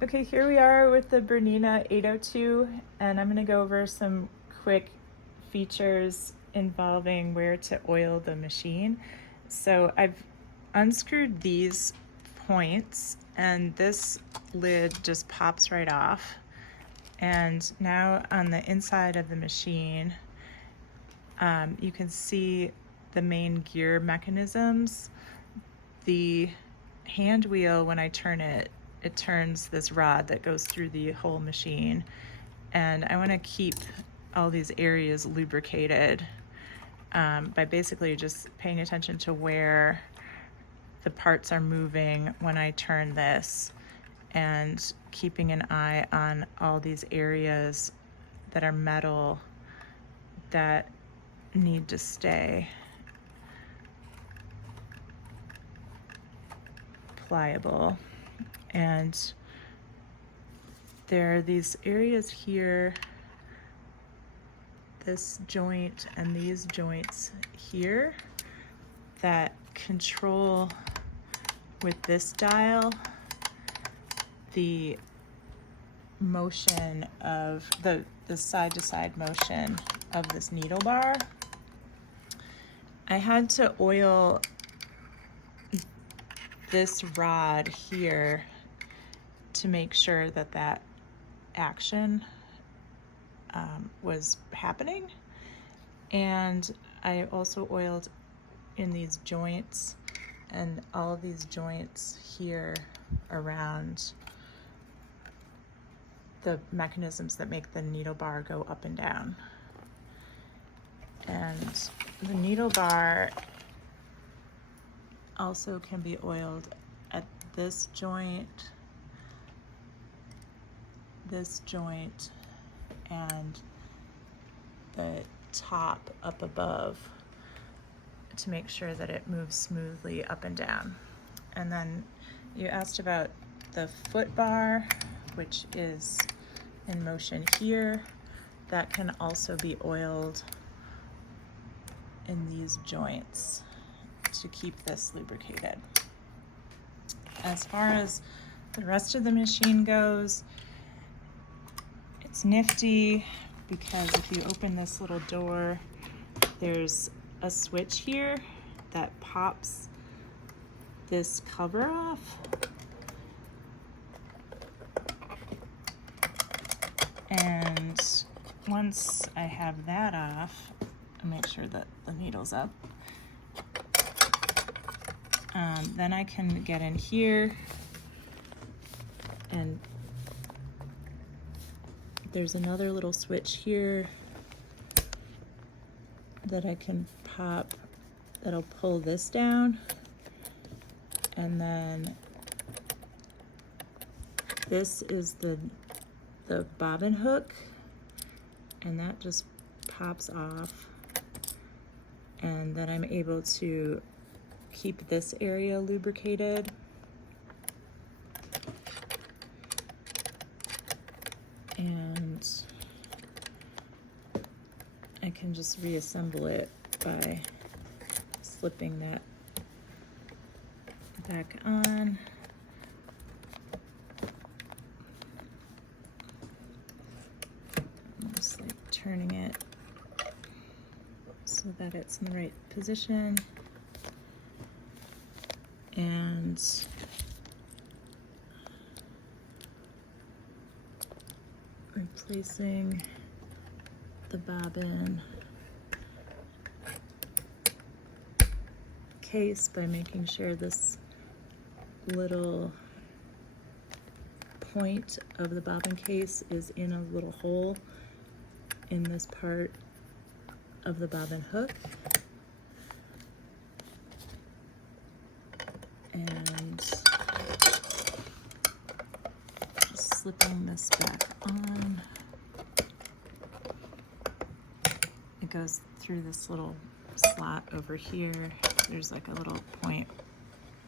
Okay, here we are with the BERNINA 802, and I'm going to go over some quick features involving where to oil the machine. So I've unscrewed these points, and this lid just pops right off. And now on the inside of the machine, you can see the main gear mechanisms. The hand wheel, when I turn it, it turns this rod that goes through the whole machine. And I want to keep all these areas lubricated by basically just paying attention to where the parts are moving when I turn this, and keeping an eye on all these areas that are metal that need to stay pliable. And there are these areas here, this joint and these joints here, that control with this dial the motion of the side-to-side motion of this needle bar. I had to oil this rod here to make sure that that action was happening. And I also oiled in these joints and all of these joints here around the mechanisms that make the needle bar go up and down. And the needle bar also can be oiled at this joint, and the top up above, to make sure that it moves smoothly up and down. And then you asked about the foot bar, which is in motion here. That can also be oiled in these joints to keep this lubricated. As far as the rest of the machine goes, it's nifty because if you open this little door, there's a switch here that pops this cover off. And once I have that off, I make sure that the needle's up. Then I can get in here, and there's another little switch here that I can pop that'll pull this down. And then this is the bobbin hook, and that just pops off. And then I'm able to keep this area lubricated. And I can just reassemble it by slipping that back on. Just like turning it so that it's in the right position. And replacing the bobbin case by making sure this little point of the bobbin case is in a little hole in this part of the bobbin hook. And just slipping this back on. It goes through this little slot over here. There's like a little point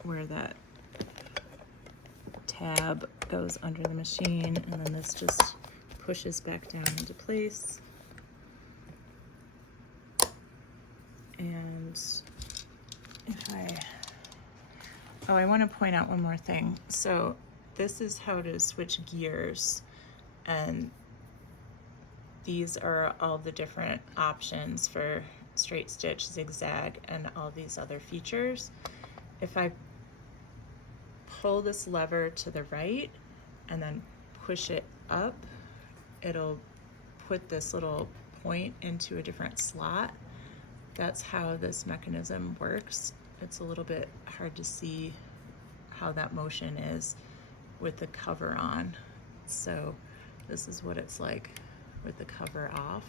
where that tab goes under the machine, and then this just pushes back down into place. And if I want to point out one more thing. So this is how to switch gears, and these are all the different options for straight stitch, zigzag, and all these other features. If I pull this lever to the right and then push it up, it'll put this little point into a different slot. That's how this mechanism works. It's a little bit hard to see how that motion is with the cover on. So this is what it's like with the cover off.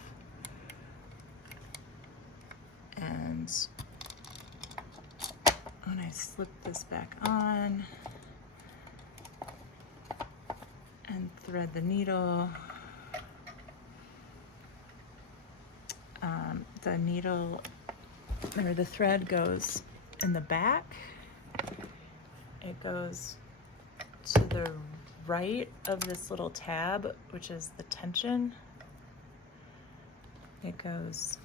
And when I slip this back on and thread the needle, the needle or the thread goes in the back. It goes to the right of this little tab, which is the tension. It goes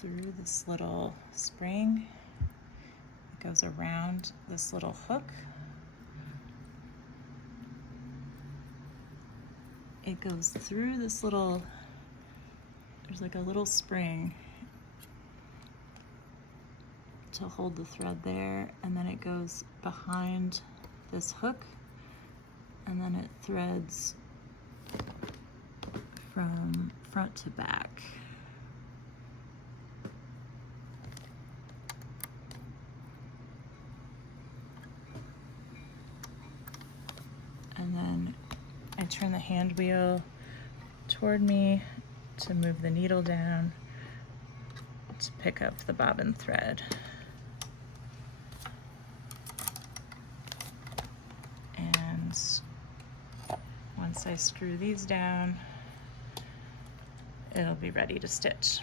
through this little spring. It goes around this little hook. It goes through this little, there's like a little spring to hold the thread there, and then it goes behind this hook, and then it threads from front to back. And then I turn the hand wheel toward me to move the needle down to pick up the bobbin thread. And once I screw these down, it'll be ready to stitch.